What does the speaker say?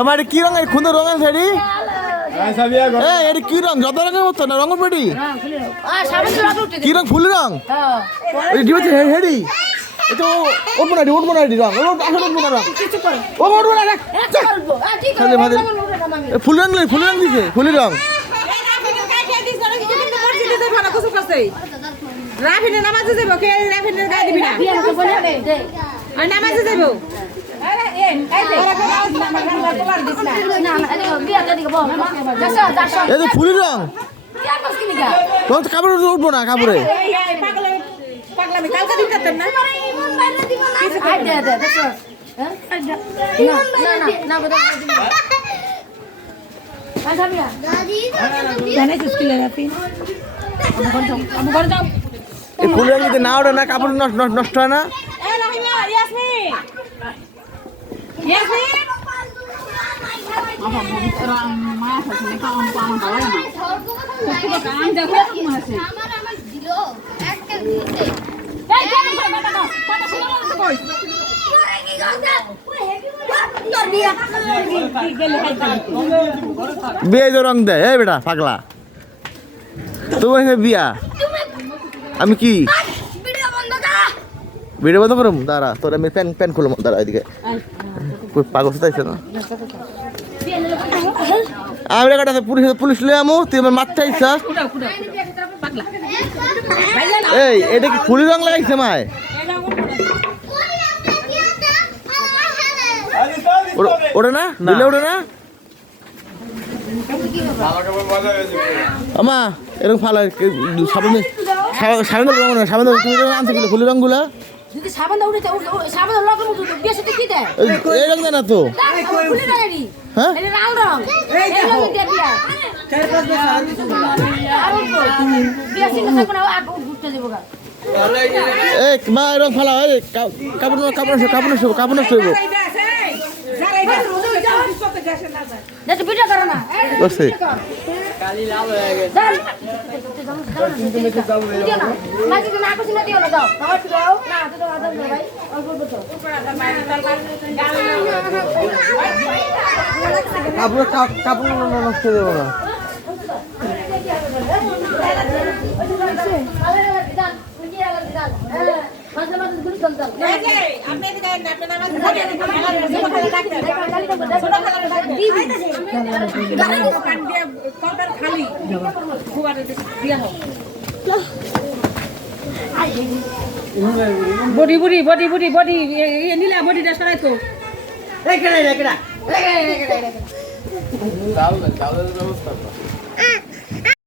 আমার কি রঙের খুঁজো রঙ আছে এটি কি রং যত রঙের মতো না রঙের পেটি কি রং ফুল রং হেডি এটা উঠবো না এটি রং উঠবো না রং ও উঠবো না ফুল রং দিছে ফুলি রং রাফিনে নামাজে যাব কে রাফিনে গায়ে দিবি না আর নামাজে যাব এই তো ফুলি রং তোর কাপড় উঠবো না কাপড়ে পাগলামি কালকে দিন করতেন না ফুল রং যদি না ওঠে না কাপড় নষ্ট হয় না বিয়ে তো রং দেয় এই বেটা পাগলা তোমার বিয়া আমি কি ভিডিও বন্ধ করুম দাঁড়া তোর আমি প্যান খুললাম দাঁড়া এদিকে পাগল সাথে না আমি কাটাতে পুলিশ লয়ে আমু তুই আমার মাথা ইচ্ছাস এই এটা কি ফুলি রং লাগাইছে মায় ওটা না দিলে ওটা না আমা এরকম ফালা সাবান রং না সাবান তুমি আনতে গেলে ফুলি রং গুলা যদি সাবান দাও উঠে সাবান দাও লগের মতো বিয়ে সাথে কি দেয় এই রং না তো ফুলি রঙেরই হ্যাঁ এটা লাল রং এই রং দিয়ে বিয়া 4-5 বছর বিয়ে সিং না কোন আগ উঠতে দেব গা এই মা রং ফালা এই কাপড় নষ্ট হইব দেখো ভিডিও করো না বসে কালি লাল হয়ে গেছে মাঝে না কিছু না দিও না দাও আমার দাও না তো দাও দাও ভাই অল্প অল্প তো কাপড় নষ্ট দেবো না বডি নীলা বডিটা সরাই তো চাউলের ব্যবস্থা